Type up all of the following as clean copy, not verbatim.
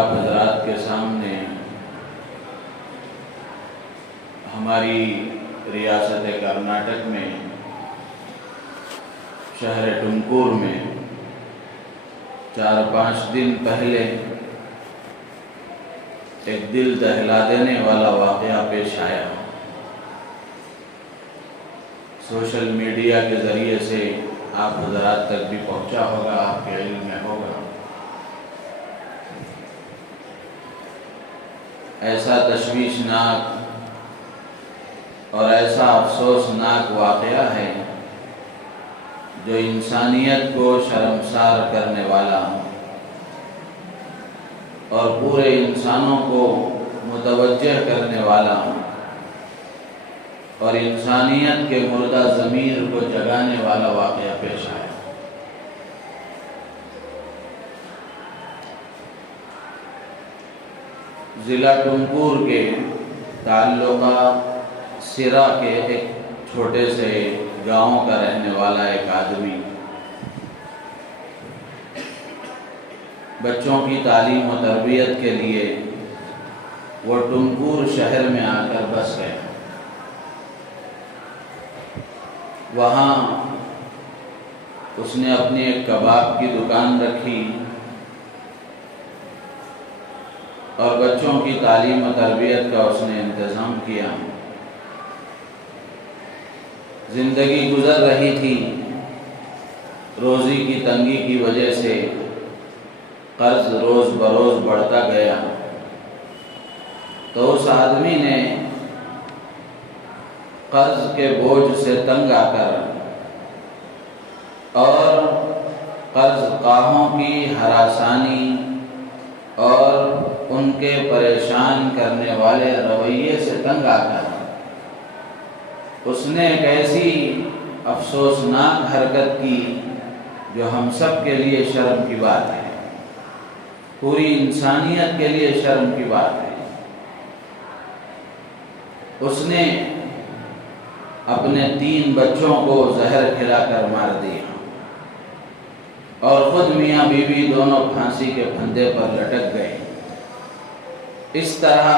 آپ حضرات کے سامنے ہماری ریاست کرناٹک میں شہر ٹمکور میں 4-5 دن پہلے ایک دل دہلا دینے والا واقعہ پیش آیا۔ سوشل میڈیا کے ذریعے سے آپ حضرات تک بھی پہنچا ہوگا، آپ کے علم میں ہوگا۔ ایسا تشویشناک اور ایسا افسوسناک واقعہ ہے جو انسانیت کو شرمسار کرنے والا اور پورے انسانوں کو متوجہ کرنے والا اور انسانیت کے مردہ ضمیر کو جگانے والا واقعہ پیش آیا۔ ضلع ٹمکور کے تعلقہ سرا کے ایک چھوٹے سے گاؤں کا رہنے والا ایک آدمی بچوں کی تعلیم و تربیت کے لیے وہ ٹمکور شہر میں آ کر بس گئے۔ وہاں اس نے اپنی ایک کباب کی دکان رکھی اور بچوں کی تعلیم و تربیت کا اس نے انتظام کیا۔ زندگی گزر رہی تھی، روزی کی تنگی کی وجہ سے قرض روز بروز بڑھتا گیا، تو اس آدمی نے قرض کے بوجھ سے تنگ آ کر اور قرض خواہوں کی ہراسانی اور ان کے پریشان کرنے والے رویے سے تنگ آ کر اس نے ایک ایسی افسوسناک حرکت کی جو ہم سب کے لیے شرم کی بات ہے، پوری انسانیت کے لیے شرم کی بات ہے۔ اس نے اپنے 3 بچوں کو زہر کھلا کر مار دیا اور خود میاں بیوی دونوں پھانسی کے پھندے پر لٹک گئے۔ اس طرح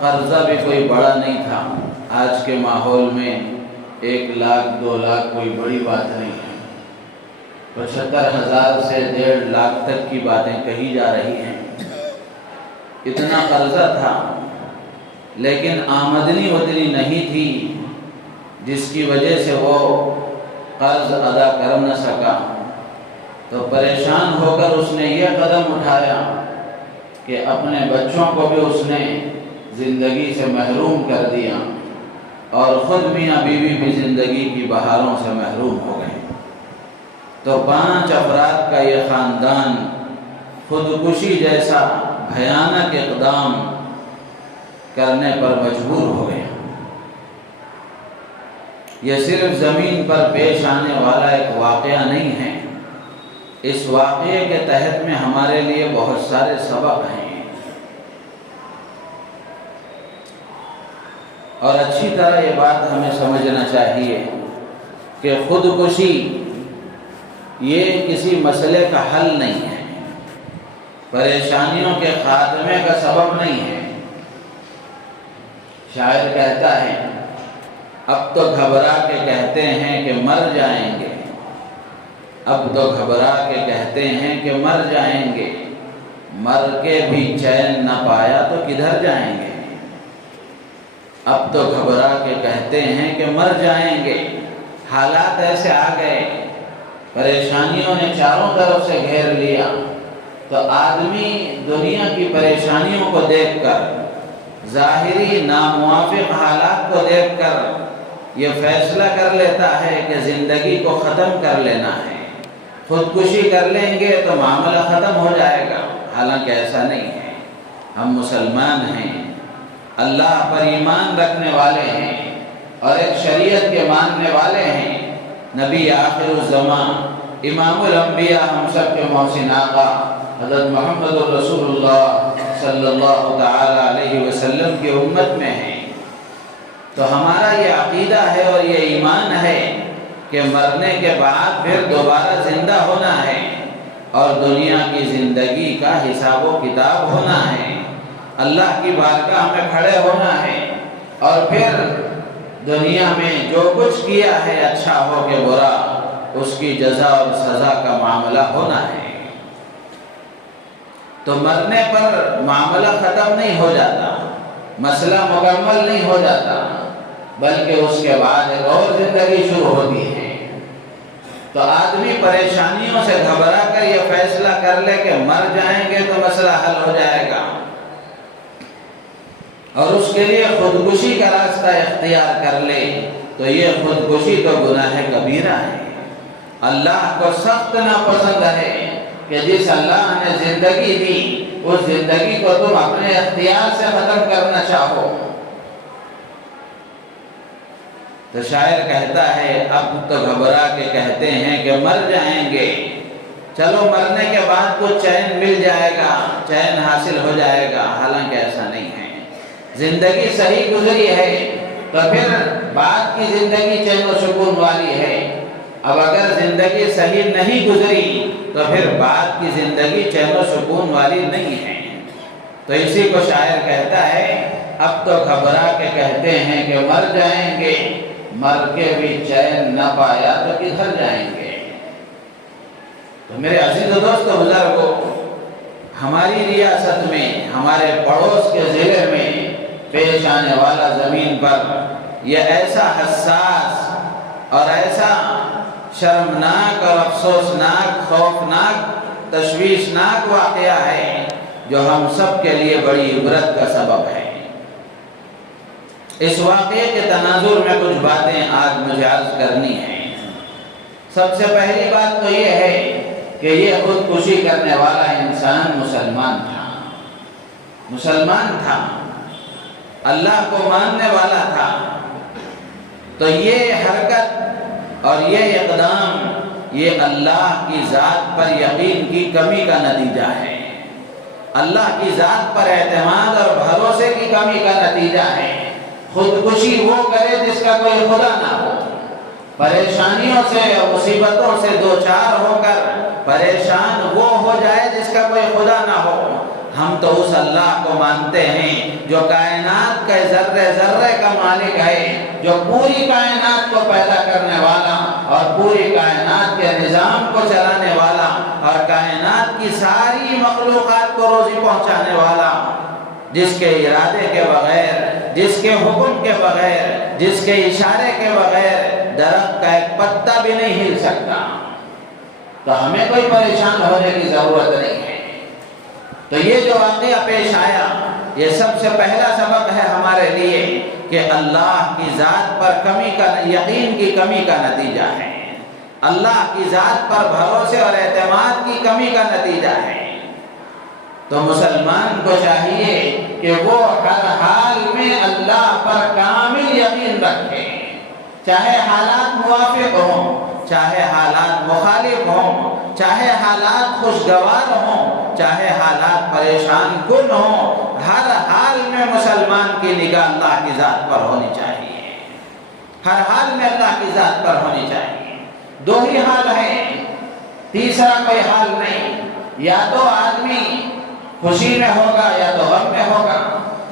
قرضہ بھی کوئی بڑا نہیں تھا۔ آج کے ماحول میں 1 لاکھ 2 لاکھ کوئی بڑی بات نہیں ہے، 75,000 سے 1.5 لاکھ تک کی باتیں کہی جا رہی ہیں۔ اتنا قرضہ تھا، لیکن آمدنی اتنی نہیں تھی جس کی وجہ سے وہ قرض ادا کر نہ سکا۔ تو پریشان ہو کر اس نے یہ قدم اٹھایا کہ اپنے بچوں کو بھی اس نے زندگی سے محروم کر دیا اور خود میاں بیوی بھی زندگی کی بہاروں سے محروم ہو گئے۔ تو 5 افراد کا یہ خاندان خودکشی جیسا بھیانک اقدام کرنے پر مجبور ہو گیا۔ یہ صرف زمین پر پیش آنے والا ایک واقعہ نہیں ہے، اس واقعے کے تحت میں ہمارے لیے بہت سارے سبق ہیں، اور اچھی طرح یہ بات ہمیں سمجھنا چاہیے کہ خودکشی یہ کسی مسئلے کا حل نہیں ہے، پریشانیوں کے خاتمے کا سبب نہیں ہے۔ شاعر کہتا ہے، اب تو گھبرا کے کہتے ہیں کہ مر جائیں گے، اب تو گھبرا کے کہتے ہیں کہ مر جائیں گے، مر کے بھی چین نہ پایا تو کدھر جائیں گے۔ اب تو گھبرا کے کہتے ہیں کہ مر جائیں گے، حالات ایسے آ گئے، پریشانیوں نے چاروں طرف سے گھیر لیا، تو آدمی دنیا کی پریشانیوں کو دیکھ کر، ظاہری ناموافق حالات کو دیکھ کر یہ فیصلہ کر لیتا ہے کہ زندگی کو ختم کر لینا ہے، خودکشی کر لیں گے تو معاملہ ختم ہو جائے گا۔ حالانکہ ایسا نہیں ہے۔ ہم مسلمان ہیں، اللہ پر ایمان رکھنے والے ہیں اور ایک شریعت کے ماننے والے ہیں۔ نبی آخر الزمان، امام الانبیاء، ہم سب کے محسن آقا حضرت محمد رسول اللہ صلی اللہ تعالی علیہ وسلم کی امت میں ہیں۔ تو ہمارا یہ عقیدہ ہے اور یہ ایمان ہے کہ مرنے کے بعد پھر دوبارہ زندہ ہونا ہے، اور دنیا کی زندگی کا حساب و کتاب ہونا ہے، اللہ کی بارگاہ میں کھڑے ہونا ہے، اور پھر دنیا میں جو کچھ کیا ہے اچھا ہو کہ برا، اس کی جزا اور سزا کا معاملہ ہونا ہے۔ تو مرنے پر معاملہ ختم نہیں ہو جاتا، مسئلہ مکمل نہیں ہو جاتا، بلکہ اس کے بعد ایک اور زندگی شروع ہوتی ہے۔ تو آدمی پریشانیوں سے گھبرا کر یہ فیصلہ کر لے کہ مر جائیں گے تو مسئلہ حل ہو جائے گا، اور اس کے لیے خودکشی کا راستہ اختیار کر لے، تو یہ خودکشی تو گناہ کبیرہ ہے۔ اللہ کو سخت ناپسند ہے کہ جس اللہ نے زندگی دی اس زندگی کو تم اپنے اختیار سے ختم کرنا چاہو۔ تو شاعر کہتا ہے اب تو گھبرا کے کہتے ہیں کہ مر جائیں گے، چلو مرنے کے بعد کچھ چین مل جائے گا، چین حاصل ہو جائے گا، حالانکہ ایسا نہیں ہے۔ زندگی صحیح گزری ہے تو پھر بعد کی زندگی چین و سکون والی ہے، اب اگر زندگی صحیح نہیں گزری تو پھر بعد کی زندگی چین و سکون والی نہیں ہے۔ تو اسی کو شاعر کہتا ہے اب تو گھبرا کے کہتے ہیں کہ مر جائیں گے، مر کے بھی چین نہ پایا تو کدھر جائیں گے۔ تو میرے عزیز و دوست بزرگوں، ہماری ریاست میں، ہمارے پڑوس کے ضلع میں پیش آنے والا زمین پر یہ ایسا حساس اور ایسا شرمناک اور افسوسناک، خوفناک، تشویشناک واقعہ ہے جو ہم سب کے لیے بڑی عبرت کا سبب ہے۔ اس واقعے کے تناظر میں کچھ باتیں آج مجھے عرض کرنی ہیں۔ سب سے پہلی بات تو یہ ہے کہ یہ خودکشی کرنے والا انسان مسلمان تھا، مسلمان تھا، اللہ کو ماننے والا تھا۔ تو یہ حرکت اور یہ اقدام یہ اللہ کی ذات پر یقین کی کمی کا نتیجہ ہے، اللہ کی ذات پر اعتماد اور بھروسے کی کمی کا نتیجہ ہے۔ خودکشی وہ کرے جس کا کوئی خدا نہ ہو، پریشانیوں سے اور مصیبتوں سے دوچار ہو کر پریشان وہ ہو جائے جس کا کوئی خدا نہ ہو۔ ہم تو اس اللہ کو مانتے ہیں جو کائنات کے ذرے ذرے کا مالک ہے، جو پوری کائنات کو پیدا کرنے والا اور پوری کائنات کے نظام کو چلانے والا اور کائنات کی ساری مخلوقات کو روزی پہنچانے والا، جس کے ارادے کے بغیر، جس کے حکم کے بغیر، جس کے اشارے کے بغیر درخت کا ایک پتا بھی نہیں ہل سکتا۔ تو ہمیں کوئی پریشان ہونے کی ضرورت نہیں ہے۔ تو یہ جو واقعہ پیش آیا یہ سب سے پہلا سبق ہے ہمارے لیے کہ اللہ کی ذات پر کمی کا، یقین کی کمی کا نتیجہ ہے، اللہ کی ذات پر بھروسے اور اعتماد کی کمی کا نتیجہ ہے۔ تو مسلمان کو چاہیے کہ وہ ہر حال میں اللہ پر کامل یقین رکھے، چاہے حالات موافق ہوں، چاہے حالات مخالف ہوں، چاہے حالات خوشگوار ہوں، چاہے حالات پریشان کن ہوں، ہر حال میں مسلمان کی نگاہ اللہ کی ذات پر ہونی چاہیے، ہر حال میں اللہ کی ذات پر ہونی چاہیے۔ دو ہی حال ہے، تیسرا کوئی حال نہیں۔ یا تو آدمی خوشی میں ہوگا یا تو غم میں ہوگا،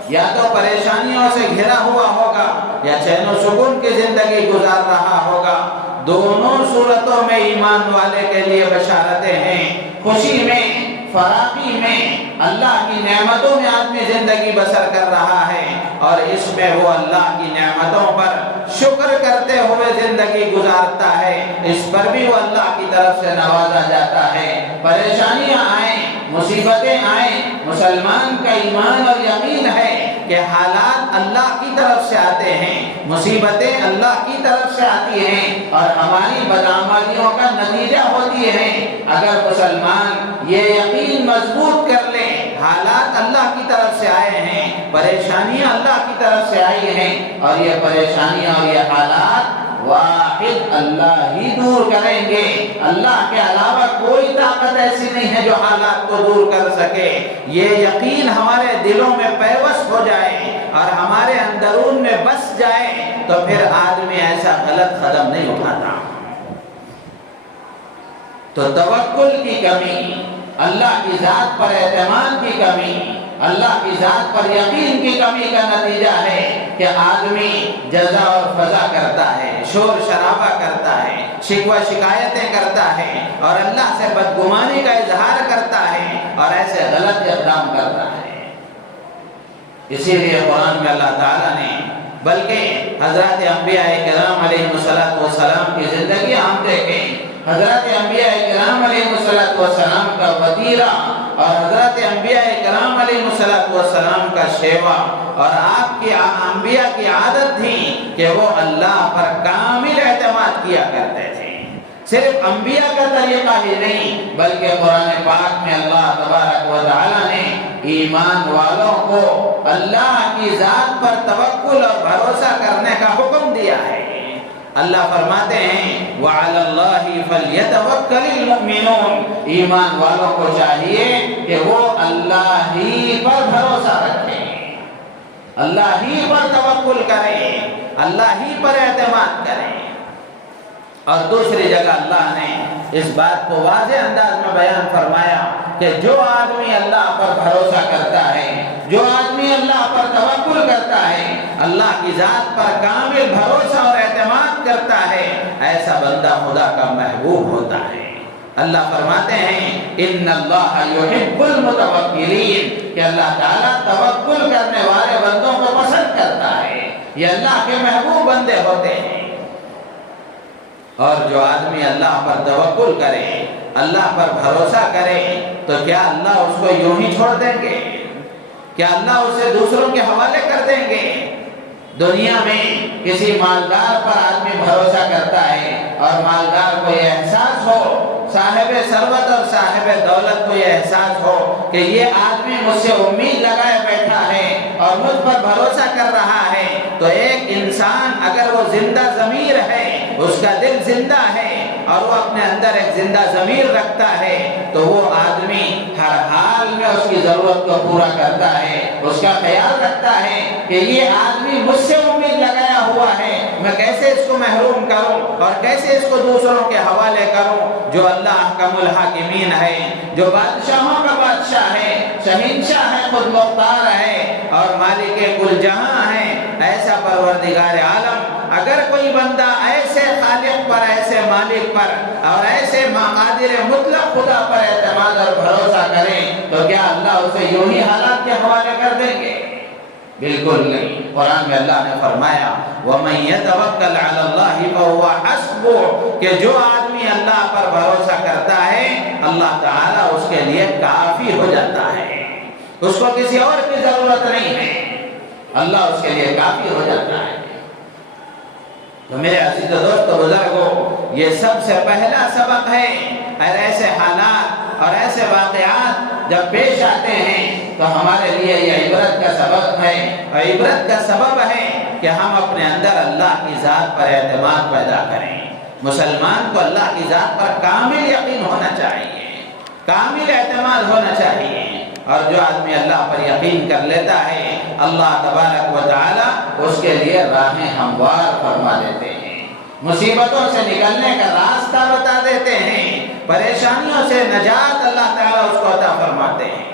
یا تو پریشانیوں سے گھرا ہوا ہوگا یا چین و سکون کی زندگی گزار رہا ہوگا۔ دونوں صورتوں میں ایمان والے کے لیے بشارتیں ہیں۔ خوشی میں، فراخی میں، اللہ کی نعمتوں میں آدمی زندگی بسر کر رہا ہے، اور اس میں وہ اللہ کی نعمتوں پر شکر کرتے ہوئے زندگی گزارتا ہے، اس پر بھی وہ اللہ کی طرف سے نوازا جاتا ہے۔ پریشانیاں آئیں، مصیبتیں آئیں، مسلمان کا ایمان اور یقین ہے کہ حالات اللہ کی طرف سے آتے ہیں، مصیبتیں اللہ کی طرف سے آتی ہیں اور ہماری بدعملیوں کا نتیجہ ہوتی ہیں۔ اگر مسلمان یہ یقین مضبوط کر لے حالات اللہ کی طرف سے آئے ہیں، پریشانیاں اللہ کی طرف سے آئی ہیں، اور یہ پریشانیاں اور یہ حالات واحد اللہ ہی دور کریں گے، اللہ کے علاوہ کوئی طاقت ایسی نہیں ہے جو حالات کو دور کر سکے۔ یہ یقین ہمارے دلوں میں پیوست ہو جائے اور ہمارے اندرون میں بس جائے تو پھر آدمی ایسا غلط قدم نہیں اٹھاتا۔ تو توکل کی کمی، اللہ کی ذات پر اعتماد کی کمی، اللہ کی ذات پر یقین کی کمی کا نتیجہ ہے کہ آدمی جزا اور فضا کرتا ہے، شور شرابہ کرتا ہے، شکوہ شکایتیں کرتا ہے، اور اللہ سے بدگمانی کا اظہار کرتا ہے، اور ایسے غلط اقدام کرتا ہے۔ اسی لیے قرآن میں اللہ تعالیٰ نے بلکہ حضرات انبیاء کرام علیہ السلام کی زندگی ہم دیکھیں، حضرت انبیاء کرام علیہ السلام کا وطیرہ اور حضرت انبیاء کرام علیہ السلام کا شیوا، اور آپ کی انبیاء کی عادت تھی کہ وہ اللہ پر کامل اعتماد کیا کرتے تھے۔ صرف انبیاء کا طریقہ ہی نہیں بلکہ قرآن پاک میں اللہ تبارک و تعالی نے ایمان والوں کو اللہ کی ذات پر توکل اور بھروسہ کرنے کا حکم دیا ہے۔ اللہ فرماتے ہیں وَعَلَى اللَّهِ فَلْيَتَوَكَّلِ الْمُؤْمِنُونَ، ایمان والوں کو چاہیے کہ وہ اللہ ہی پر بھروسہ رکھیں، اللہ ہی پر توکل کریں، اللہ ہی پر اعتماد کریں۔ اور دوسری جگہ اللہ نے اس بات کو واضح انداز میں بیان فرمایا کہ جو آدمی اللہ پر بھروسہ کرتا ہے، جو آدمی اللہ پر توکل کرتا ہے، اللہ کی ذات پر کامل بھروسہ اور اعتماد کرتا ہے، ایسا بندہ خدا کا محبوب ہوتا ہے۔ اللہ فرماتے ہیں ان اللہ یحب المتوکلین، کہ اللہ تعالیٰ توکل کرنے والے بندوں کو پسند کرتا ہے، یہ اللہ کے محبوب بندے ہوتے ہیں۔ اور جو آدمی اللہ پر توکل کرے، اللہ پر بھروسہ کرے، تو کیا اللہ اس کو یوں ہی چھوڑ دیں گے؟ کیا اللہ اسے دوسروں کے حوالے کر دیں گے؟ دنیا میں کسی مالدار پر آدمی بھروسہ کرتا ہے اور مالدار کو یہ احساس ہو، صاحب ثروت اور صاحب دولت کو یہ احساس ہو کہ یہ آدمی مجھ سے امید لگائے بیٹھا ہے اور مجھ پر بھروسہ کر رہا ہے، تو ایک انسان اگر وہ زندہ ضمیر ہے، اس کا دل زندہ ہے اور وہ اپنے اندر ایک زندہ ضمیر رکھتا ہے، تو وہ آدمی ہر حال میں اس کی ضرورت کو پورا کرتا ہے، اس کا خیال رکھتا ہے کہ یہ آدمی مجھ سے امید لگایا ہوا ہے، میں کیسے اس کو محروم کروں اور کیسے اس کو دوسروں کے حوالے کروں۔ جو اللہ احکم الحاکمین ہے، جو بادشاہوں کا بادشاہ ہے، شہنشاہ ہے، خود مختار ہے اور مالک کل جہاں ہے، ایسا پروردگار عالم اگر کوئی بندہ ایسے خالق پر، ایسے مالک پر اور ایسے قادر مطلق خدا پر اعتماد اور بھروسہ کرے، تو کیا اللہ اسے یوں ہی حالات کے حوالے کر دیں گے؟ بالکل نہیں۔ قرآن میں اللہ نے فرمایا وَمَن يَتَوَكَّلْ عَلَى اللَّهِ فَهُوَ حَسْبُهُ، کہ جو آدمی اللہ پر بھروسہ کرتا ہے، اللہ تعالیٰ اس کے لیے کافی ہو جاتا ہے، اس کو کسی اور کی ضرورت نہیں ہے، اللہ اس کے لیے کافی ہو جاتا ہے۔ تو میرے عزیز دوستو بزرگوں، یہ سب سے پہلا سبق ہے، اور ایسے حالات اور ایسے واقعات جب پیش آتے ہیں تو ہمارے لیے یہ عبرت کا سبق ہے، اور عبرت کا سبب ہے کہ ہم اپنے اندر اللہ کی ذات پر اعتماد پیدا کریں۔ مسلمان کو اللہ کی ذات پر کامل یقین ہونا چاہیے، کامل اعتماد ہونا چاہیے، اور جو آدمی اللہ پر یقین کر لیتا ہے، اللہ تبارک و تعالی اس کے لیے راہیں ہموار فرما دیتے ہیں، مصیبتوں سے نکلنے کا راستہ بتا دیتے ہیں، پریشانیوں سے نجات اللہ تعالیٰ اس کو عطا فرماتے ہیں۔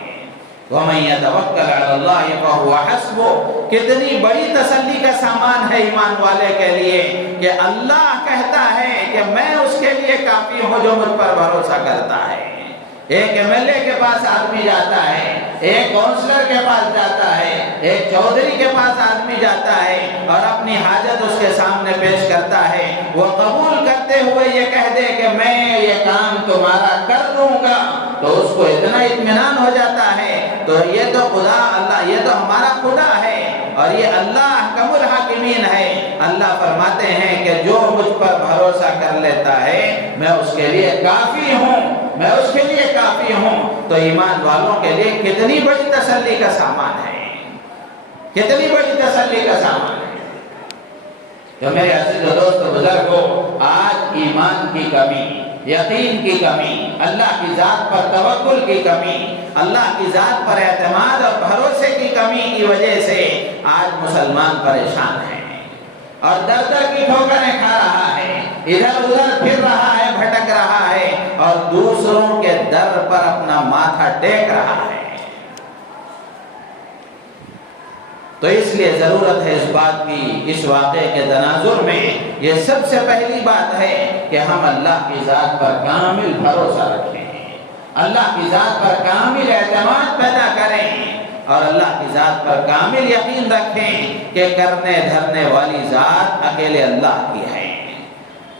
وَمَن يَتَوَكَّلْ عَلَى اللَّهِ فَهُوَ حَسْبُهُ، کتنی بڑی تسلی کا سامان ہے ایمان والے کے لیے کہ اللہ کہتا ہے کہ میں اس کے لیے کافی ہوں جو مجھ پر بھروسہ کرتا ہے۔ ایک MLA کے پاس آدمی جاتا ہے، ایک کونسلر کے پاس جاتا ہے، ایک چودھری کے پاس آدمی جاتا ہے اور اپنی حاجت اس کے سامنے پیش کرتا ہے، وہ قبول کرتے ہوئے یہ کہہ دے کہ میں یہ کام تمہارا کر دوں گا، تو اس کو اتنا اطمینان ہو جاتا ہے، تو یہ تو خدا اللہ، یہ تو ہمارا خدا ہے اور یہ اللہ احکم الحاکمین ہے۔ اللہ فرماتے ہیں کہ جو مجھ پر بھروسہ کر لیتا ہے میں اس کے لیے کافی ہوں، میں اس کے لیے کافی ہوں۔ تو ایمان والوں کے لیے کتنی بڑی تسلی کا سامان ہے، کتنی بڑی تسلی کا سامان ہے۔ تو میرے عزیز و دوست بزرگوں، آج ایمان کی کمی، یقین کی کمی، اللہ کی ذات پر توکل کی کمی، اللہ کی ذات پر اعتماد اور بھروسے کی کمی کی وجہ سے آج مسلمان پریشان ہے اور در در کی ٹھوکریں کھا رہا ہے، ادھر ادھر پھر رہا ہے، بھٹک رہا ہے، اور دوسروں کے در پر اپنا ماتھا ٹیک رہا ہے۔ تو اس لیے ضرورت ہے اس بات کی، اس واقعے کے تناظر میں یہ سب سے پہلی بات ہے کہ ہم اللہ کی ذات پر کامل بھروسہ رکھیں، اللہ کی ذات پر کامل اعتماد پیدا کریں اور اللہ کی ذات پر کامل یقین رکھیں کہ کرنے دھرنے والی ذات اکیلے اللہ کی ہے،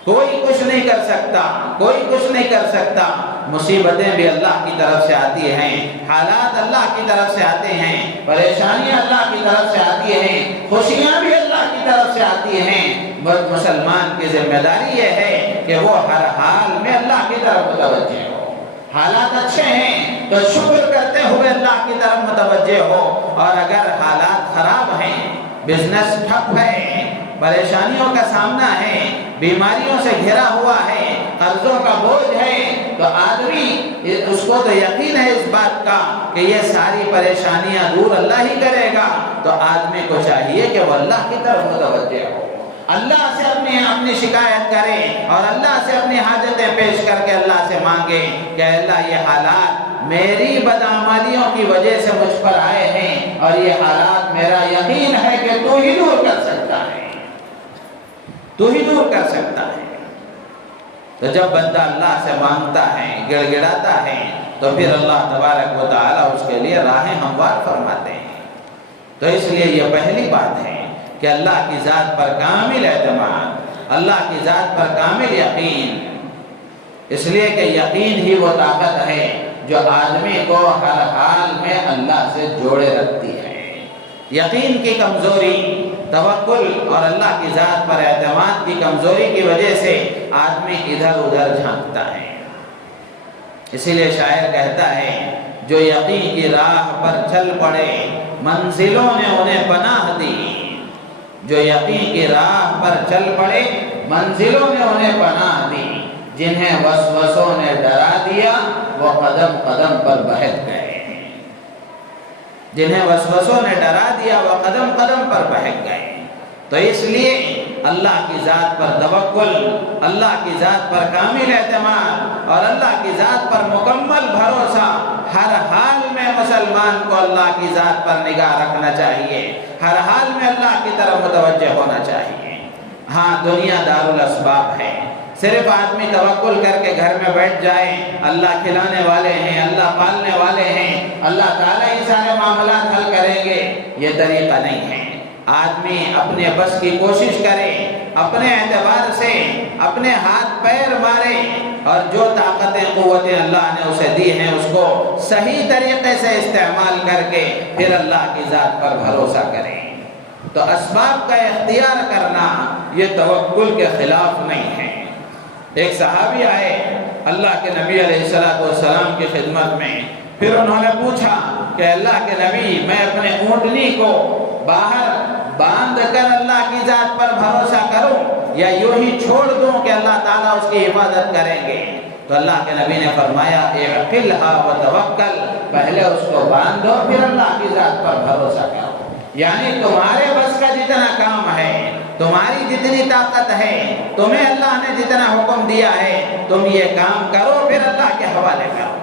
کوئی کچھ نہیں کر سکتا، کوئی کچھ نہیں کر سکتا۔ مصیبتیں بھی اللہ کی طرف سے آتی ہیں، حالات اللہ کی طرف سے آتے ہیں، پریشانیاں اللہ کی طرف سے آتی ہیں، خوشیاں بھی اللہ کی طرف سے آتی ہیں۔ مسلمان کی ذمہ داری یہ ہے کہ وہ ہر حال میں اللہ کی طرف متوجہ ہو، حالات اچھے ہیں تو شکر کرتے ہوئے اللہ کی طرف متوجہ ہو، اور اگر حالات خراب ہیں، بزنس ٹھپ ہے، پریشانیوں کا سامنا ہے، بیماریوں سے گھرا ہوا ہے، قرضوں کا بوجھ ہے، تو آدمی اس کو تو یقین ہے اس بات کا کہ یہ ساری پریشانیاں دور اللہ ہی کرے گا، تو آدمی کو چاہیے کہ وہ اللہ کی طرف متوجہ ہو، اللہ سے اپنی شکایت کرے اور اللہ سے اپنی حاجتیں پیش کر کے اللہ سے مانگے کہ اللہ یہ حالات میری بدعمالیوں کی وجہ سے مجھ پر آئے ہیں، اور یہ حالات میرا یقین ہے کہ تو ہی دور کر سکتا ہے، تو ہی دور کر سکتا ہے۔ تو جب بندہ اللہ سے مانگتا ہے، گڑ گڑاتا ہے، تو پھر اللہ تبارک و تعالیٰ اس کے لیے راہیں ہموار فرماتے ہیں۔ تو اس لیے یہ پہلی بات ہے کہ اللہ کی ذات پر کامل اعتماد، اللہ کی ذات پر کامل یقین، اس لیے کہ یقین ہی وہ طاقت ہے جو آدمی کو ہر حال میں اللہ سے جوڑے رکھتی ہے۔ یقین کی کمزوری، توکل اور اللہ کی ذات پر اعتماد کی کمزوری کی وجہ سے آدمی ادھر ادھر جھانکتا ہے۔ اسی لیے شاعر کہتا ہے، جو یقین کی راہ پر چل پڑے منزلوں نے انہیں پناہ دی، جو یقین کی راہ پر چل پڑے منزلوں نے انہیں پناہ دی، جنہیں وسوسوں نے ڈرا دیا وہ قدم قدم پر بہک گئے، جنہیں وسوسوں نے ڈرا دیا وہ قدم قدم پر بہک گئے۔ تو اس لیے اللہ کی ذات پر توکل، اللہ کی ذات پر کامل اعتماد اور اللہ کی ذات پر مکمل بھروسہ، ہر حال میں مسلمان کو اللہ کی ذات پر نگاہ رکھنا چاہیے، ہر حال میں اللہ کی طرف متوجہ ہونا چاہیے۔ ہاں دنیا دار الاسباب ہے، صرف آدمی توکل کر کے گھر میں بیٹھ جائے، اللہ کھلانے والے ہیں، اللہ پالنے والے ہیں، اللہ تعالیٰ ہی سارے معاملات حل کریں گے، یہ طریقہ نہیں ہے۔ آدمی اپنے بس کی کوشش کرے، اپنے اعتبار سے اپنے ہاتھ پیر مارے، اور جو طاقتیں قوتیں اللہ نے اسے دی ہیں اس کو صحیح طریقے سے استعمال کر کے پھر اللہ کی ذات پر بھروسہ کرے۔ تو اسباب کا اختیار کرنا یہ توکل کے خلاف نہیں ہے۔ ایک صحابی آئے اللہ کے نبی علیہ السلام کی خدمت میں، پھر انہوں نے پوچھا کہ اللہ کے نبی، میں اپنے اونٹنی کو باہر باندھ کر اللہ کی ذات پر بھروسہ کروں یا یوں ہی چھوڑ دوں کہ اللہ تعالیٰ اس کی حفاظت کریں گے؟ تو اللہ کے نبی نے فرمایا، اعقلها وتوکل، پہلے اس کو باندھو پھر اللہ کی ذات پر بھروسہ کرو۔ یعنی تمہارے بس کا جتنا کام ہے، تمہاری جتنی طاقت ہے، تمہیں اللہ نے جتنا حکم دیا ہے، تم یہ کام کرو پھر اللہ کے حوالے کرو،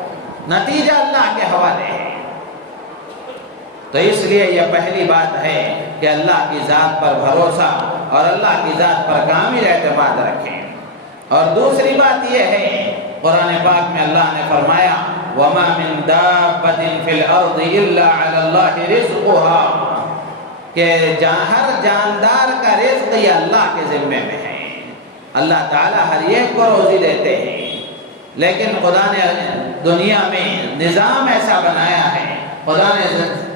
نتیجہ اللہ کے حوالے ہے۔ تو اس لیے یہ پہلی بات ہے کہ اللہ کی ذات پر بھروسہ اور اللہ کی ذات پر کامل اعتماد رکھیں۔ اور دوسری بات یہ ہے، قرآن پاک میں اللہ نے فرمایا، وَمَا مِن دَابَّةٍ فِي الْأَرْضِ إِلَّا عَلَى اللَّهِ رِزْقُهَا، کہ ہر جاندار کا رزق یہ اللہ کے ذمے میں ہے، اللہ تعالیٰ ہر ایک کو روزی دیتے ہیں، لیکن خدا نے دنیا میں نظام ایسا بنایا ہے، خدا نے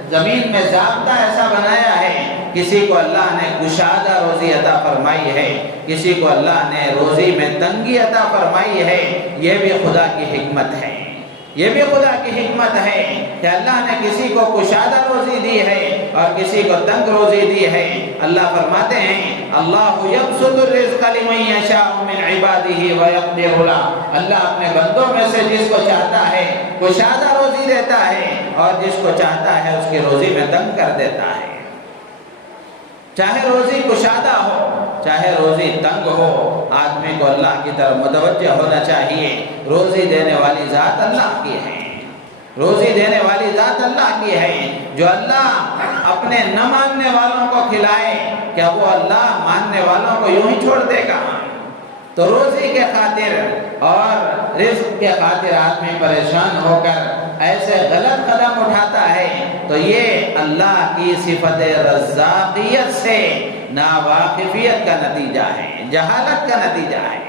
زمین میں ضابطہ ایسا بنایا ہے، کسی کو اللہ نے کشادہ روزی عطا فرمائی ہے، کسی کو اللہ نے روزی میں تنگی عطا فرمائی ہے، یہ بھی خدا کی حکمت ہے، یہ بھی خدا کی حکمت ہے کہ اللہ نے کسی کو کشادہ روزی دی ہے اور کسی کو تنگ روزی دی ہے۔ اللہ فرماتے ہیں، اللہ یبسط الرزق لمن یشاء من عبادہ ویقدر لہ، اللہ اپنے بندوں میں سے جس کو چاہتا ہے کشادہ روزی دیتا ہے اور جس کو چاہتا ہے اس کی روزی میں تنگ کر دیتا ہے۔ چاہے روزی کشادہ ہو، چاہے روزی تنگ ہو، آدمی کو اللہ کی طرف متوجہ ہونا چاہیے۔ روزی دینے والی ذات اللہ کی ہے، روزی دینے والی ذات اللہ کی ہے۔ جو اللہ اپنے نہ ماننے والوں کو کھلائے، کیا وہ اللہ ماننے والوں کو یوں ہی چھوڑ دے گا؟ تو روزی کے خاطر اور رزق کے خاطر آدمی پریشان ہو کر ایسے غلط قدم اٹھاتا ہے تو یہ اللہ کی صفت رزاقیت سے ناواقفیت کا نتیجہ ہے، جہالت کا نتیجہ ہے۔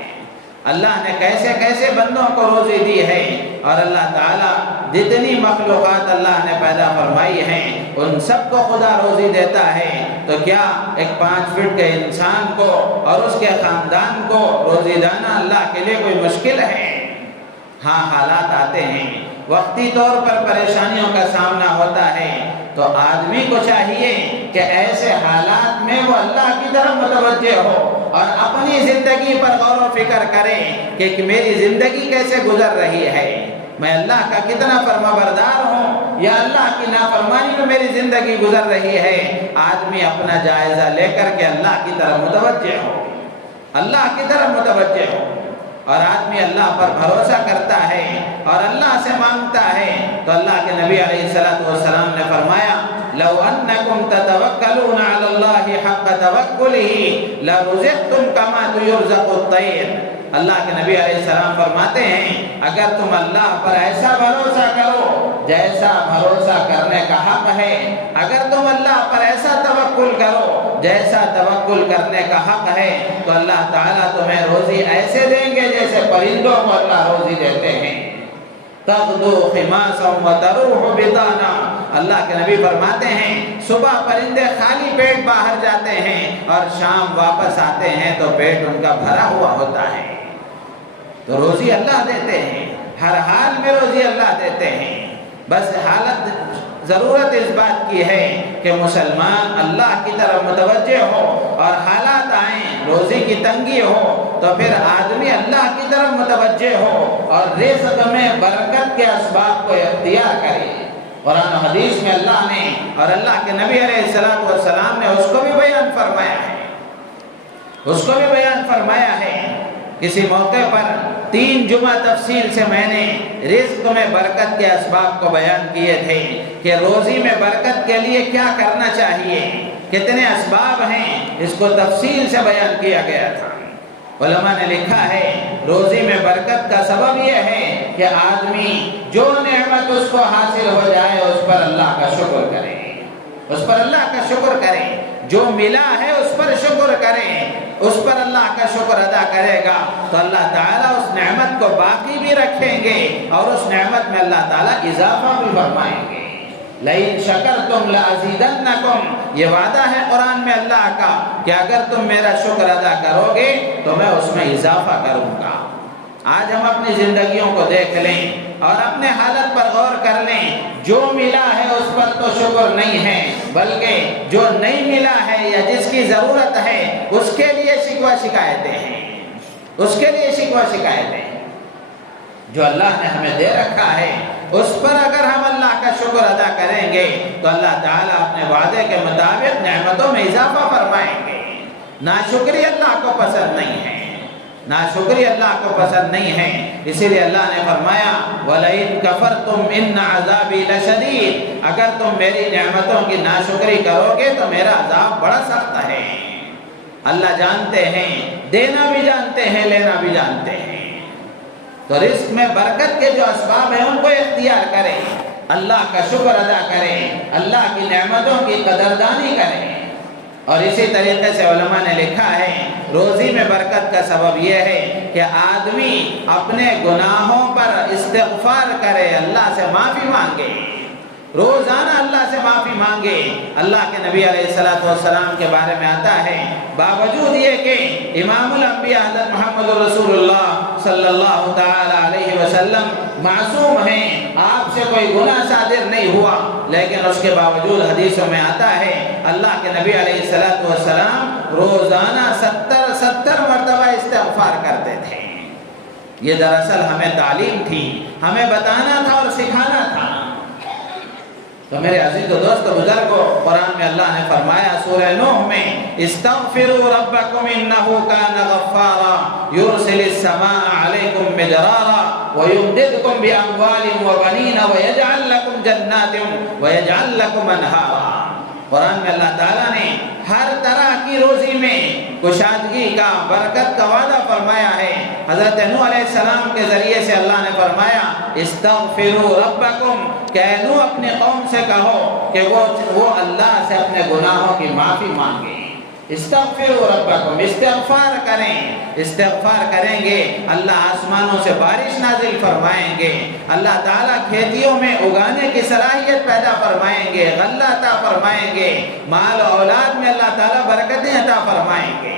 اللہ نے کیسے کیسے بندوں کو روزی دی ہے، اور اللہ تعالیٰ جتنی مخلوقات اللہ نے پیدا فرمائی ہیں ان سب کو خدا روزی دیتا ہے، تو کیا ایک 5 فٹ کے انسان کو اور اس کے خاندان کو روزی دینا اللہ کے لیے کوئی مشکل ہے؟ ہاں، حالات آتے ہیں، وقتی طور پر پریشانیوں کا سامنا ہوتا ہے، تو آدمی کو چاہیے کہ ایسے حالات میں وہ اللہ کی طرف متوجہ ہو اور اپنی زندگی پر غور و فکر کرے کہ میری زندگی کیسے گزر رہی ہے، میں اللہ کا کتنا فرما بردار ہوں یا اللہ کی نافرمانی میں میری زندگی گزر رہی ہے۔ آدمی اپنا جائزہ لے کر کے اللہ کی طرف متوجہ ہو، اللہ کی طرف متوجہ ہو، اور آدمی اللہ پر بھروسہ کرتا ہے اور اللہ سے مانگتا ہے، تو اللہ کے نبی علیہ السلام نے فرمایا لو انکم تتوکلون علی اللہ حق توکلہ لرزقتم کما یرزق الطیر۔ اللہ کے نبی علیہ السلام فرماتے ہیں اگر تم اللہ پر ایسا بھروسہ کرو جیسا بھروسہ کرنے کا حق ہے، اگر تم اللہ پر ایسا توکل کرو جیسا توکل کرنے کا حق ہے، تو اللہ تعالیٰ تمہیں روزی ایسے دیں گے جیسے پرندوں کو اللہ روزی دیتے ہیں۔ تغدو خماسا وتروح بطانا، اللہ کے نبی فرماتے ہیں صبح پرندے خالی پیٹ باہر جاتے ہیں اور شام واپس آتے ہیں تو پیٹ ان کا بھرا ہوا ہوتا ہے۔ تو روزی اللہ دیتے ہیں، ہر حال میں روزی اللہ دیتے ہیں، بس حالت ضرورت اس بات کی ہے کہ مسلمان اللہ کی طرف متوجہ ہو، اور حالات آئیں، روزی کی تنگی ہو تو پھر آدمی اللہ کی طرف متوجہ ہو اور رزق میں برکت کے اسباب کو اختیار کرے۔ قرآن و حدیث میں اللہ نے اور اللہ کے نبی علیہ السلام نے اس کو بھی بیان فرمایا ہے، اس کو بھی بیان فرمایا ہے۔ کسی موقع پر 3 جمعہ تفصیل سے میں نے رزق میں برکت کے اسباب کو بیان کیے تھے کہ روزی میں برکت کے لیے کیا کرنا چاہیے، کتنے اسباب ہیں، اس کو تفصیل سے بیان کیا گیا تھا۔ علماء نے لکھا ہے روزی میں برکت کا سبب یہ ہے کہ آدمی جو نعمت اس کو حاصل ہو جائے اس پر اللہ کا شکر کرے، اس پر اللہ کا شکر کرے، جو ملا ہے اس پر شکر کرے، اس پر اللہ کا شکر ادا کرے گا تو اللہ تعالیٰ اس نعمت کو باقی بھی رکھیں گے اور اس نعمت میں اللہ تعالیٰ اضافہ بھی فرمائیں گے۔ لَإِن شَكَرْتُمْ لَأَزِيدَنَّكُمْ، یہ وعدہ ہے قرآن میں اللہ کا کہ اگر تم میرا شکر ادا کرو گے تو میں اس میں اضافہ کروں گا۔ آج ہم اپنی زندگیوں کو دیکھ لیں اور اپنے حالت پر غور کر لیں، جو ملا ہے اس پر تو شکر نہیں ہے، بلکہ جو نہیں ملا ہے یا جس کی ضرورت ہے اس کے لیے شکوہ شکایتیں ہیں، اس کے لیے شکوہ شکایتیں۔ جو اللہ نے ہمیں دے رکھا ہے اس پر اگر ہم اللہ کا شکر ادا کریں گے تو اللہ تعالیٰ اپنے وعدے کے مطابق نعمتوں میں اضافہ فرمائیں گے۔ ناشکری اللہ کو پسند نہیں ہے، ناشکری اللہ کو پسند نہیں ہے، اسی لیے اللہ نے فرمایا وَلَئِن كَفَرْتُمْ إِنَّ عَذَابِي لَشَدِيدٌ، اگر تم میری نعمتوں کی ناشکری کرو گے تو میرا عذاب بڑا سخت ہے۔ اللہ جانتے ہیں، دینا بھی جانتے ہیں، لینا بھی جانتے ہیں۔ تو رزق میں برکت کے جو اسباب ہیں ان کو اختیار کریں، اللہ کا شکر ادا کریں، اللہ کی نعمتوں کی قدردانی کریں۔ اور اسی طریقے سے علماء نے لکھا ہے روزی میں برکت کا سبب یہ ہے کہ آدمی اپنے گناہوں پر استغفار کرے، اللہ سے معافی مانگے، روزانہ اللہ سے معافی مانگے۔ اللہ کے نبی علیہ السلام کے بارے میں آتا ہے باوجود یہ کہ امام الانبیاء حضرت محمد رسول اللہ صلی اللہ تعالی علیہ وسلم معصوم ہیں، آپ سے کوئی گناہ صادر نہیں ہوا، لیکن اس کے باوجود حدیثوں میں آتا ہے اللہ کے نبی علیہ السلام روزانہ 70 مرتبہ استغفار کرتے تھے۔ یہ دراصل ہمیں تعلیم تھی، ہمیں بتانا تھا اور سکھانا تھا۔ تو میرے عزیز و دوست بزرگوں، قرآن میں اللہ نے فرمایا سورہ نوح میں، استغفروا ربکم انہ کان غفارا یرسل السماء علیکم مدرارا ویمددکم باموال وبنین ویجعل لکم جنات ویجعل لکم انہارا۔ قرآن میں اللہ تعالیٰ نے ہر طرح کی روزی میں کشادگی کا، برکت کا وعدہ فرمایا ہے۔ حضرت نوح علیہ السلام کے ذریعے سے اللہ نے فرمایا استغفروا ربکم، کہ نوح اپنی قوم سے کہو کہ وہ اللہ سے اپنے گناہوں کی معافی مانگے۔ استغفروا ربکم، استغفار کریں، استغفار کریں گے اللہ آسمانوں سے بارش نازل فرمائیں گے، اللہ تعالیٰ کھیتیوں میں اگانے کی صلاحیت پیدا فرمائیں گے، غلہ عطا فرمائیں گے، مال و اولاد میں اللہ تعالیٰ برکتیں عطا فرمائیں گے۔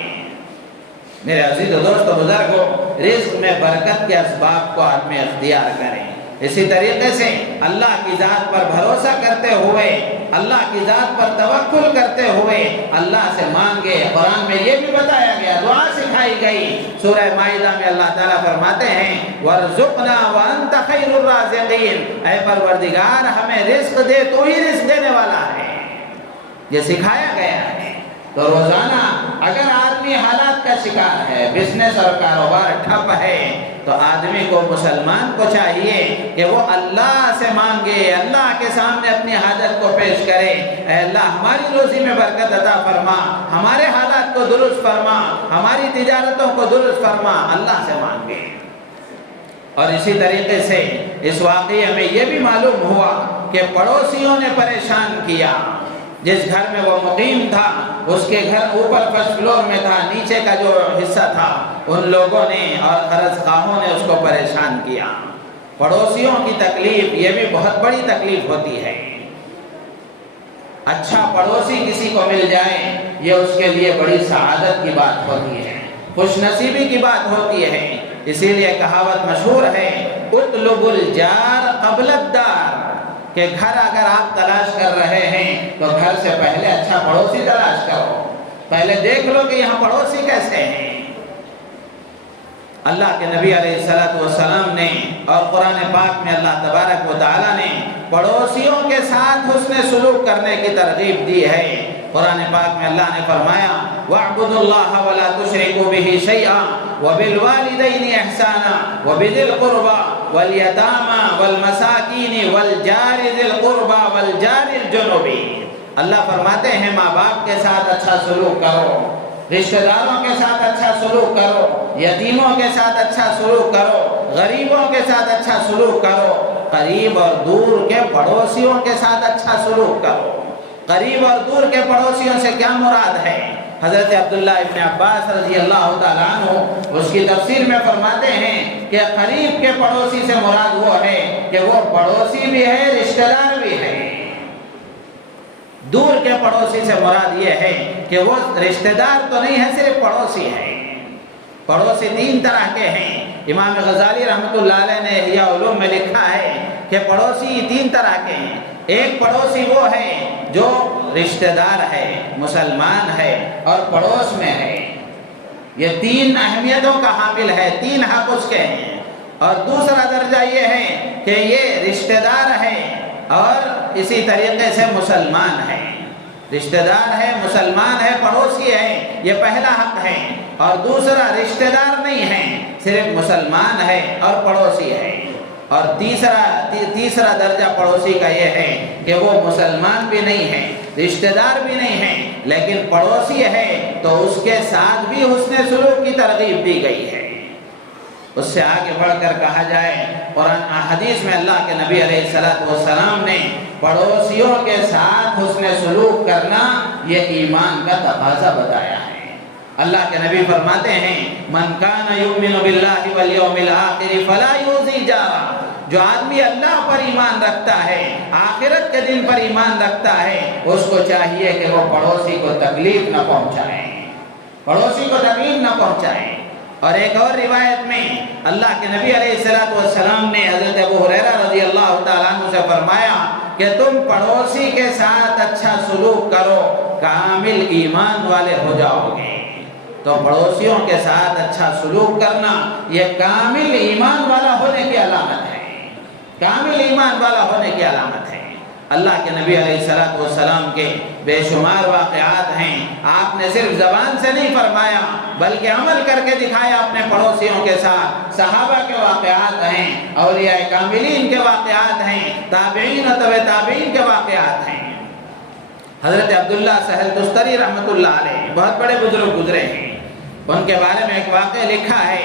میرے عزیز و دوست و بزرگوں، رزق میں برکت کے اسباب کو آدمی اختیار کریں۔ اسی طریقے سے اللہ کی ذات پر بھروسہ کرتے ہوئے، اللہ کی ذات پر توکل کرتے ہوئے اللہ سے مانگے۔ قرآن میں یہ بھی بتایا گیا، دعا سکھائی گئی۔ سورہ مائدہ میں اللہ تعالیٰ فرماتے ہیں وَارْزُقْنَا وَأَنْتَ خَيْرُ الرَّازِقِينَ، اے پروردگار ہمیں رزق دے، تو ہی رزق دینے والا ہے۔ یہ سکھایا گیا ہے۔ تو روزانہ اگر آدمی حالات کا شکار ہے، بزنس اور کاروبار ٹھپ ہے، تو آدمی کو، مسلمان کو چاہیے کہ وہ اللہ سے مانگے، اللہ کے سامنے اپنی حاجت کو پیش کرے۔ اے اللہ ہماری روزی میں برکت عطا فرما، ہمارے حالات کو درست فرما، ہماری تجارتوں کو درست فرما، اللہ سے مانگے۔ اور اسی طریقے سے اس واقعے میں یہ بھی معلوم ہوا کہ پڑوسیوں نے پریشان کیا۔ جس گھر میں وہ مقیم تھا، اس کے گھر اوپر فرسٹ فلور میں تھا، نیچے کا جو حصہ تھا ان لوگوں نے اور قرض خواہوں نے اس کو پریشان کیا۔ پڑوسیوں کی تکلیف یہ بھی بہت بڑی تکلیف ہوتی ہے۔ اچھا پڑوسی کسی کو مل جائے یہ اس کے لیے بڑی سعادت کی بات ہوتی ہے، خوش نصیبی کی بات ہوتی ہے۔ اسی لیے کہاوت مشہور ہے اطلب الجار قبل الدار، کہ گھر اگر آپ تلاش کر رہے ہیں تو گھر سے پہلے اچھا پڑوسی تلاش کرو، پہلے دیکھ لو کہ یہاں پڑوسی کیسے ہیں۔ اللہ کے نبی علیہ السلام نے اور قرآن پاک میں اللہ تبارک و تعالیٰ نے پڑوسیوں کے ساتھ حسن سلوک کرنے کی ترغیب دی ہے۔ قرآن پاک میں اللہ نے فرمایا وَاعْبُدُوا اللَّهَ وَلَا تُشْرِكُوا بِهِ شَيْئًا وَبِالْوَالِدَيْنِ إِحْسَانًا وَبِذِي الْقُرْبَى وَالْيَتَامَى وَالْمَسَاكِينِ وَالْجَارِ ذِي الْقُرْبَى وَالْجَارِ الْجُنُبِ۔ اللہ فرماتے ہیں ماں باپ کے ساتھ اچھا سلوک کرو، رشتہ داروں کے ساتھ اچھا سلوک کرو، یتیموں کے ساتھ اچھا سلوک کرو، غریبوں کے ساتھ اچھا سلوک کرو، قریب اور دور کے پڑوسیوں کے ساتھ اچھا سلوک کرو۔ قریب اور دور کے پڑوسیوں سے کیا مراد ہے؟ حضرت عبداللہ ابن عباس رضی اللہ تعالیٰ عنہ اس کی تفسیر میں فرماتے ہیں کہ قریب کے پڑوسی سے مراد وہ ہے کہ وہ پڑوسی بھی ہے، رشتہ دار بھی ہے۔ دور کے پڑوسی سے مراد یہ ہے کہ وہ رشتہ دار تو نہیں ہے، صرف پڑوسی ہے۔ پڑوسی تین طرح کے ہیں۔ امام غزالی رحمۃ اللہ علیہ نے احیاء علوم میں لکھا ہے کہ پڑوسی تین طرح کے ہیں۔ ایک پڑوسی وہ ہے جو رشتہ دار ہے، مسلمان ہے اور پڑوس میں ہے، یہ تین اہمیتوں کا حامل ہے، تین حق اس کے ہیں۔ اور دوسرا درجہ یہ ہے کہ یہ رشتہ دار ہے اور اسی طریقے سے مسلمان ہے، رشتہ دار ہے، مسلمان ہے، پڑوسی ہے، یہ پہلا حق ہے۔ اور دوسرا رشتہ دار نہیں ہے، صرف مسلمان ہے اور پڑوسی ہے۔ اور تیسرا درجہ پڑوسی کا یہ ہے کہ وہ مسلمان بھی نہیں ہے، رشتہ دار بھی نہیں ہے، لیکن پڑوسی ہے تو اس کے ساتھ بھی حسن سلوک کی ترغیب دی گئی ہے۔ اس سے آگے بڑھ کر کہا جائے، قرآن حدیث میں اللہ کے نبی علیہ السلام نے پڑوسیوں کے ساتھ حسن سلوک کرنا یہ ایمان کا تقاضا بتایا ہے۔ اللہ کے نبی فرماتے ہیں من کان یؤمن باللہ والیوم الآخر فلا یؤذی جارہ، جو آدمی اللہ پر ایمان رکھتا ہے، آخرت کے دن پر ایمان رکھتا ہے، اس کو چاہیے کہ وہ پڑوسی کو تکلیف نہ پہنچائے، پڑوسی کو تکلیف نہ پہنچائے۔ اور ایک اور روایت میں اللہ کے نبی علیہ السلام نے حضرت ابو ہریرہ رضی اللہ تعالیٰ عنہ سے فرمایا کہ تم پڑوسی کے ساتھ اچھا سلوک کرو، کامل ایمان والے ہو جاؤ گے۔ تو پڑوسیوں کے ساتھ اچھا سلوک کرنا یہ کامل ایمان والا ہونے کی علامت ہے، کامل ایمان والا ہونے کی علامت ہے۔ اللہ کے نبی علیہ السلام کے بے شمار واقعات ہیں. آپ نے صرف زبان سے نہیں فرمایا بلکہ عمل کر کے دکھایا اپنے پڑوسیوں کے ساتھ. صحابہ کے واقعات ہیں، اولیاء کاملین کے واقعات ہیں، تابعین و تبع تابعین کے واقعات ہیں. حضرت عبداللہ سہل تستری رحمۃ اللہ علیہ بہت بڑے بزرگ گزرے ہیں. ان کے بارے میں ایک واقعہ لکھا ہے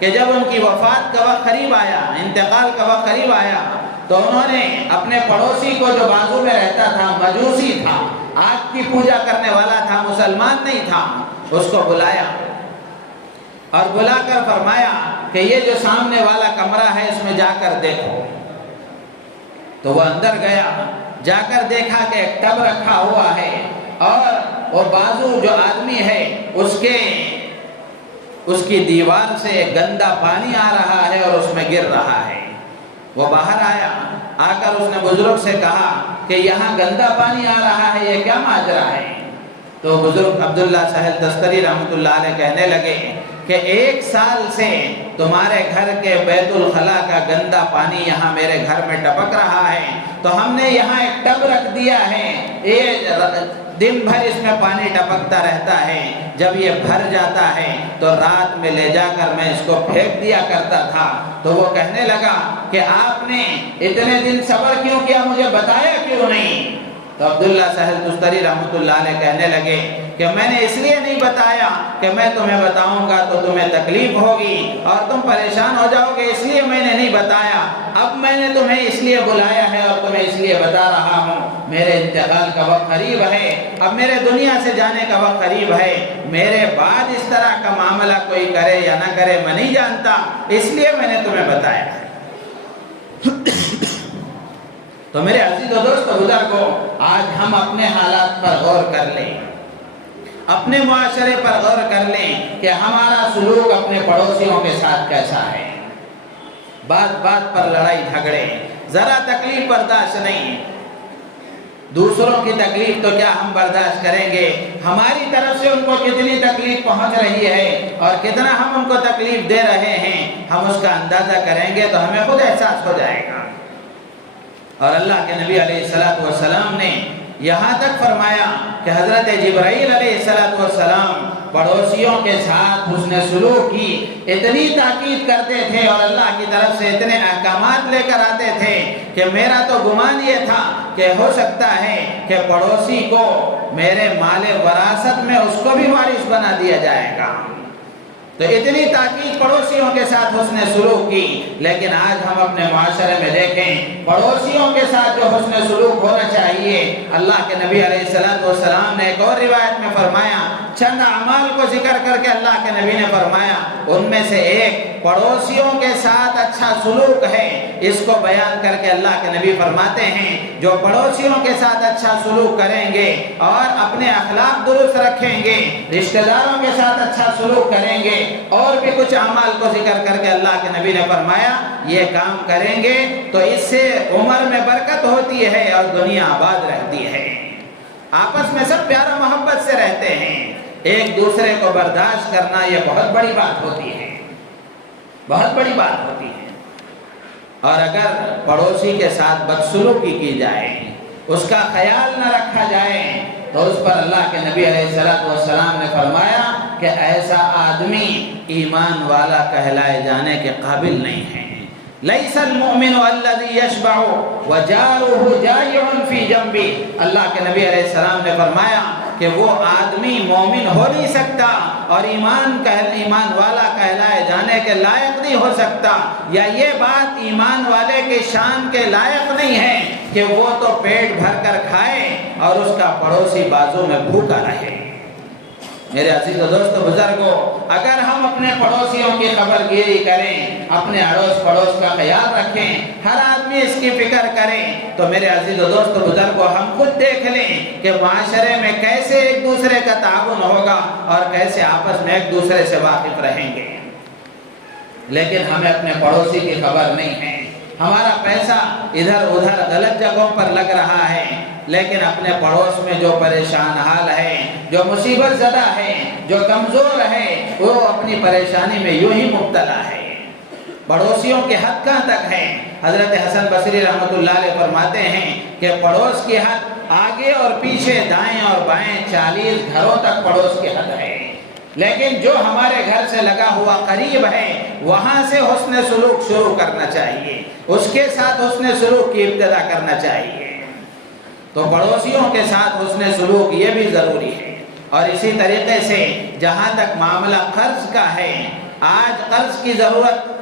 کہ جب ان کی وفات کا وقت قریب آیا، انتقال کا وقت قریب آیا، تو انہوں نے اپنے پڑوسی کو جو بازو میں رہتا تھا، مجوسی تھا، آگ کی پوجا کرنے والا تھا، مسلمان نہیں تھا، اس کو بلایا اور بلا کر فرمایا کہ یہ جو سامنے والا کمرہ ہے اس میں جا کر دیکھو. تو وہ اندر گیا، جا کر دیکھا کہ ایک ٹب رکھا ہوا ہے اور وہ بازو جو آدمی ہے اس کی دیوار سے گندا پانی آ رہا ہے اور اس میں گر رہا ہے. وہ باہر آیا، آ کر اس نے بزرگ سے کہا کہ یہاں گندا پانی آ رہا ہے، یہ کیا ماجرا ہے؟ تو بزرگ عبداللہ سہل تستری رحمۃ اللہ علیہ کہنے لگے کہ 1 سال سے تمہارے گھر کے بیت الخلا کا گندا پانی یہاں میرے گھر میں ٹپک رہا ہے، تو ہم نے یہاں ایک ٹب رکھ دیا ہے، یہ دن بھر اس میں پانی ٹپکتا رہتا ہے. جب یہ بھر جاتا ہے تو رات میں لے جا کر میں اس کو پھینک دیا کرتا تھا. تو وہ کہنے لگا کہ آپ نے اتنے دن صبر کیوں کیا، مجھے بتایا کیوں نہیں؟ تو عبداللہ سہل تستری رحمۃ اللہ علیہ کہنے لگے کہ میں نے اس لیے نہیں بتایا کہ میں تمہیں بتاؤں گا تو تمہیں تکلیف ہوگی اور تم پریشان ہو جاؤ گے، اس لیے میں نے نہیں بتایا. اب میں نے تمہیں اس لیے بلایا ہے اور تمہیں اس لیے بتا رہا ہوں، میرے انتقال کا وقت قریب ہے، اب میرے دنیا سے جانے کا وقت قریب ہے. میرے بعد اس طرح کا معاملہ کوئی کرے یا نہ کرے میں نہیں جانتا، اس لیے میں نے تمہیں بتایا ہے. تو میرے عزیز و دوست بزرگوں، آج ہم اپنے حالات پر غور کر لیں، اپنے معاشرے پر غور کر لیں کہ ہمارا سلوک اپنے پڑوسیوں کے ساتھ کیسا ہے. بات بات پر لڑائی جھگڑے، ذرا تکلیف برداشت نہیں. دوسروں کی تکلیف تو کیا ہم برداشت کریں گے، ہماری طرف سے ان کو کتنی تکلیف پہنچ رہی ہے اور کتنا ہم ان کو تکلیف دے رہے ہیں، ہم اس کا اندازہ کریں گے تو ہمیں خود احساس ہو جائے گا. اور اللہ کے نبی علیہ السلام نے یہاں تک فرمایا کہ حضرت جبرائیل علیہ السلام پڑوسیوں کے ساتھ حسن سلوک کی اتنی تاکید کرتے تھے اور اللہ کی طرف سے اتنے احکامات لے کر آتے تھے کہ میرا تو گمان یہ تھا کہ ہو سکتا ہے کہ پڑوسی کو میرے مال وراثت میں اس کو بھی وارث بنا دیا جائے گا. تو اتنی تاکید پڑوسیوں کے ساتھ حسن سلوک کی. لیکن آج ہم اپنے معاشرے میں دیکھیں پڑوسیوں کے ساتھ جو حسن سلوک ہونا چاہیے، اللہ کے نبی علیہ السلام نے ایک اور روایت میں فرمایا، چند اعمال کو ذکر کر کے اللہ کے نبی نے فرمایا ان میں سے ایک پڑوسیوں کے ساتھ اچھا سلوک ہے. اس کو بیان کر کے اللہ کے نبی فرماتے ہیں جو پڑوسیوں کے ساتھ اچھا سلوک کریں گے اور اپنے اخلاق درست رکھیں گے، رشتہ داروں کے ساتھ اچھا سلوک کریں گے، اور بھی کچھ اعمال کو ذکر کر کے اللہ کے نبی نے فرمایا یہ کام کریں گے تو اس سے عمر میں برکت ہوتی ہے اور دنیا آباد رہتی ہے. آپس میں سب پیار و محبت سے رہتے ہیں، ایک دوسرے کو برداشت کرنا یہ بہت بڑی بات ہوتی ہے، بہت بڑی بات ہوتی ہے. اور اگر پڑوسی کے ساتھ بدسلوکی کی جائے، اس کا خیال نہ رکھا جائے، تو اس پر اللہ کے نبی علیہ السلام نے فرمایا کہ ایسا آدمی ایمان والا کہلائے جانے کے قابل نہیں ہے. لیس المؤمن الذی یشبع وجارہ جائع فی جنبہ. اللہ کے نبی علیہ السلام نے فرمایا کہ وہ آدمی مومن ہو نہیں سکتا اور ایمان والا کہلائے جانے کے لائق نہیں ہو سکتا، یا یہ بات ایمان والے کے شان کے لائق نہیں ہے کہ وہ تو پیٹ بھر کر کھائے اور اس کا پڑوسی بازو میں بھوکا رہے. میرے عزیز و دوست بزرگوں، اگر ہم اپنے پڑوسیوں کی خبر گیری کریں، اپنے اڑوس پڑوس کا خیال رکھیں، ہر آدمی اس کی فکر کرے، تو میرے عزیز و دوست بزرگوں ہم خود دیکھ لیں کہ معاشرے میں کیسے ایک دوسرے کا تعاون ہوگا اور کیسے آپس میں ایک دوسرے سے واقف رہیں گے. لیکن ہمیں اپنے پڑوسی کی خبر نہیں ہے، ہمارا پیسہ ادھر ادھر غلط جگہوں پر لگ رہا ہے، لیکن اپنے پڑوس میں جو پریشان حال ہے، جو مصیبت زدہ ہے، جو کمزور ہے، وہ اپنی پریشانی میں یوں ہی مبتلا ہے. پڑوسیوں کے حق کہاں تک ہے؟ حضرت حسن بصری رحمۃ اللہ علیہ فرماتے ہیں کہ پڑوس کی حد آگے اور پیچھے، دائیں اور بائیں 40 گھروں تک پڑوس کی حد ہے، لیکن جو ہمارے گھر سے لگا ہوا قریب ہے وہاں سے حسن سلوک شروع کرنا چاہیے، اس کے ساتھ حسن سلوک کی ابتدا کرنا چاہیے۔ تو پڑوسیوں کے ساتھ حسن سلوک یہ بھی ضروری ہے۔ اور اسی طریقے سے جہاں تک معاملہ قرض کا ہے، آج قرض کی ضرورت،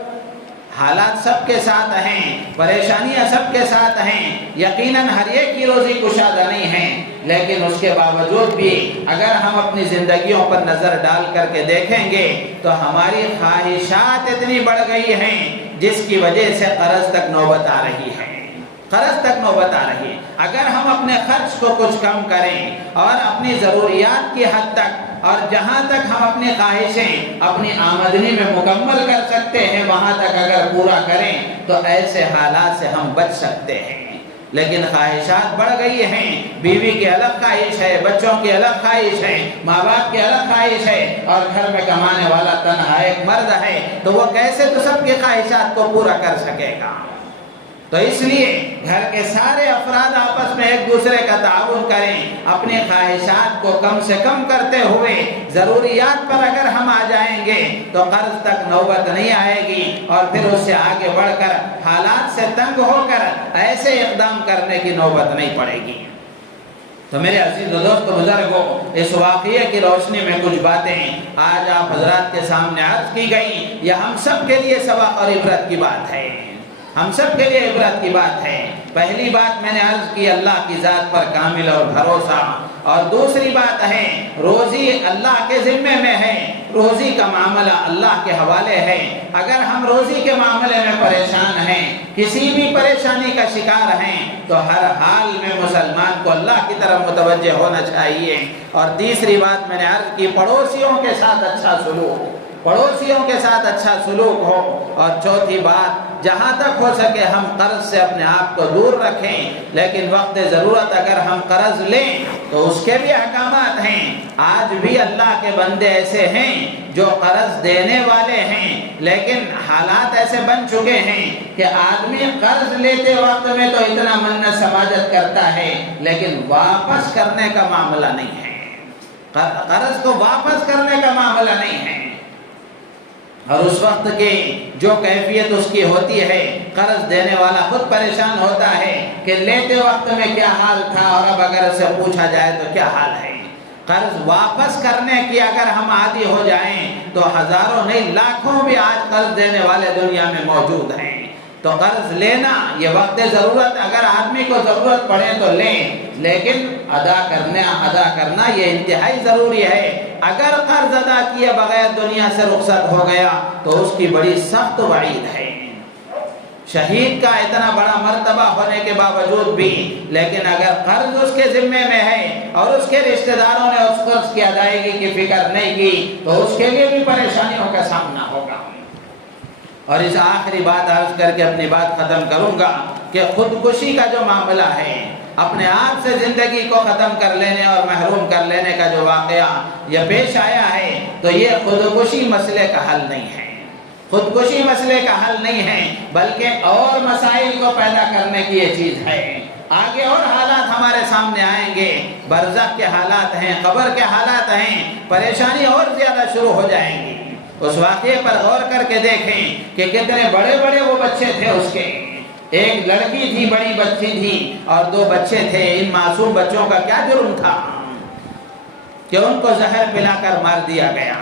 حالات سب کے ساتھ ہیں، پریشانیاں سب کے ساتھ ہیں، یقیناً ہر ایک کی روزی کشادہ نہیں ہے، لیکن اس کے باوجود بھی اگر ہم اپنی زندگیوں پر نظر ڈال کر کے دیکھیں گے تو ہماری خواہشات اتنی بڑھ گئی ہیں جس کی وجہ سے قرض تک نوبت آ رہی ہے، قرض تک نوبت آ رہی ہے۔ اگر ہم اپنے خرچ کو کچھ کم کریں اور اپنی ضروریات کی حد تک اور جہاں تک ہم اپنی خواہشیں اپنی آمدنی میں مکمل کر سکتے ہیں وہاں تک اگر پورا کریں تو ایسے حالات سے ہم بچ سکتے ہیں، لیکن خواہشات بڑھ گئی ہیں، بیوی کی الگ خواہش ہے، بچوں کی الگ خواہش ہے، ماں باپ کی الگ خواہش ہے، اور گھر میں کمانے والا تنہا ایک مرد ہے تو وہ کیسے تو سب کی خواہشات کو پورا کر سکے گا؟ تو اس لیے گھر کے سارے افراد آپس میں ایک دوسرے کا تعاون کریں، اپنی خواہشات کو کم سے کم کرتے ہوئے ضروریات پر اگر ہم آ جائیں گے تو قرض تک نوبت نہیں آئے گی، اور پھر اس سے آگے بڑھ کر حالات سے تنگ ہو کر ایسے اقدام کرنے کی نوبت نہیں پڑے گی۔ تو میرے عزیز دوست بزرگوں، اس واقعے کی روشنی میں کچھ باتیں آج آپ حضرات کے سامنے عرض کی گئیں، یہ ہم سب کے لیے سبق اور عبرت کی بات ہے، ہم سب کے لیے عبرت کی بات ہے۔ پہلی بات میں نے عرض کی اللہ کی ذات پر کامل اور بھروسہ، اور دوسری بات ہے روزی اللہ کے ذمے میں ہے، روزی کا معاملہ اللہ کے حوالے ہے۔ اگر ہم روزی کے معاملے میں پریشان ہیں، کسی بھی پریشانی کا شکار ہیں، تو ہر حال میں مسلمان کو اللہ کی طرف متوجہ ہونا چاہیے۔ اور تیسری بات میں نے عرض کی پڑوسیوں کے ساتھ اچھا سلوک، پڑوسیوں کے ساتھ اچھا سلوک ہو۔ اور چوتھی بات، جہاں تک ہو سکے ہم قرض سے اپنے آپ کو دور رکھیں، لیکن وقت ضرورت اگر ہم قرض لیں تو اس کے بھی احکامات ہیں۔ آج بھی اللہ کے بندے ایسے ہیں جو قرض دینے والے ہیں، لیکن حالات ایسے بن چکے ہیں کہ آدمی قرض لیتے وقت میں تو اتنا منت سماجت کرتا ہے، لیکن واپس کرنے کا معاملہ نہیں ہے، قرض کو واپس کرنے کا معاملہ نہیں ہے۔ اور اس وقت کی جو کیفیت اس کی ہوتی ہے، قرض دینے والا خود پریشان ہوتا ہے کہ لیتے وقت میں کیا حال تھا اور اب اگر اسے پوچھا جائے تو کیا حال ہے۔ قرض واپس کرنے کی اگر ہم عادی ہو جائیں تو ہزاروں نہیں لاکھوں بھی آج قرض دینے والے دنیا میں موجود ہیں۔ تو قرض لینا یہ وقت ضرورت، اگر آدمی کو ضرورت پڑے تو لیں، لیکن ادا کرنا یہ انتہائی ضروری ہے۔ اگر قرض ادا کیے بغیر دنیا سے رخصت ہو گیا تو اس کی بڑی سخت وعید ہے۔ شہید کا اتنا بڑا مرتبہ ہونے کے باوجود بھی، لیکن اگر قرض اس کے ذمے میں ہے اور اس کے رشتہ داروں نے اس قرض کی ادائیگی کی فکر نہیں کی تو اس کے لیے بھی پریشانیوں کا سامنا ہوگا۔ اور اس آخری بات عرض کر کے اپنی بات ختم کروں گا کہ خودکشی کا جو معاملہ ہے، اپنے آپ سے زندگی کو ختم کر لینے اور محروم کر لینے کا جو واقعہ یہ پیش آیا ہے، تو یہ خودکشی مسئلے کا حل نہیں ہے، خودکشی مسئلے کا حل نہیں ہے، بلکہ اور مسائل کو پیدا کرنے کی یہ چیز ہے۔ آگے اور حالات ہمارے سامنے آئیں گے، برزخ کے حالات ہیں، قبر کے حالات ہیں، پریشانی اور زیادہ شروع ہو جائیں گی۔ اس واقعے پر غور کر کے دیکھیں کہ کتنے بڑے بڑے وہ بچے تھے اس کے، ایک لڑکی تھی، بڑی بچی تھی، اور 2 بچے تھے۔ ان معصوم بچوں کا کیا جرم تھا کہ ان کو زہر پلا کر مار دیا گیا؟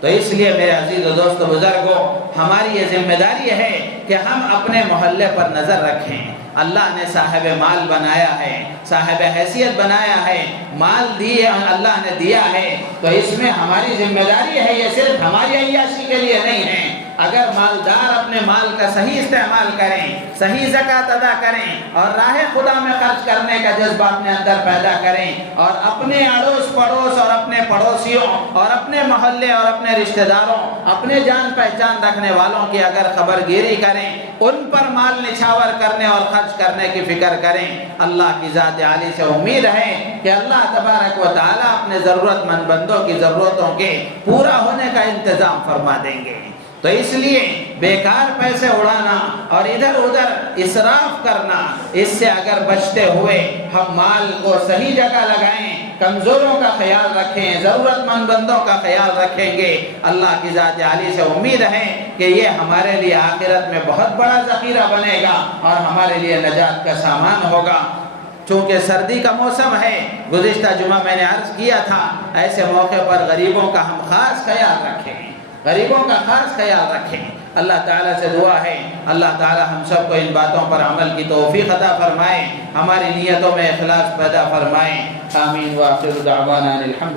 تو اس لیے میرے عزیز و دوست بزرگوں، ہماری یہ ذمہ داری ہے کہ ہم اپنے محلے پر نظر رکھیں۔ اللہ نے صاحب مال بنایا ہے، صاحب حیثیت بنایا ہے، مال دیے اللہ نے دیا ہے، تو اس میں ہماری ذمہ داری ہے، یہ صرف ہماری عیاشی کے لیے نہیں ہے۔ اگر مالدار اپنے مال کا صحیح استعمال کریں، صحیح زکوٰۃ ادا کریں اور راہ خدا میں خرچ کرنے کا جذبہ اپنے اندر پیدا کریں، اور اپنے اڑوس پڑوس اور اپنے پڑوسیوں اور اپنے محلے اور اپنے رشتہ داروں، اپنے جان پہچان رکھنے والوں کی اگر خبر گیری کریں، ان پر مال نچھاور کرنے اور خرچ کرنے کی فکر کریں، اللہ کی ذات عالی سے امید ہے کہ اللہ تبارک و تعالیٰ اپنے ضرورت مند بندوں کی ضرورتوں کے پورا ہونے کا انتظام فرما دیں گے۔ تو اس لیے بیکار پیسے اڑانا اور ادھر ادھر اسراف کرنا، اس سے اگر بچتے ہوئے ہم مال کو صحیح جگہ لگائیں، کمزوروں کا خیال رکھیں، ضرورت مند بندوں کا خیال رکھیں گے، اللہ کی ذات عالی سے امید ہے کہ یہ ہمارے لیے آخرت میں بہت بڑا ذخیرہ بنے گا اور ہمارے لیے نجات کا سامان ہوگا۔ چونکہ سردی کا موسم ہے، گزشتہ جمعہ میں نے عرض کیا تھا، ایسے موقع پر غریبوں کا ہم خاص خیال رکھیں، غریبوں کا خاص خیال رکھیں۔ اللہ تعالیٰ سے دعا ہے اللہ تعالیٰ ہم سب کو ان باتوں پر عمل کی توفیق عطا فرمائے، ہماری نیتوں میں اخلاص پیدا فرمائے۔ آمین۔ وآخر دعوانا الحمد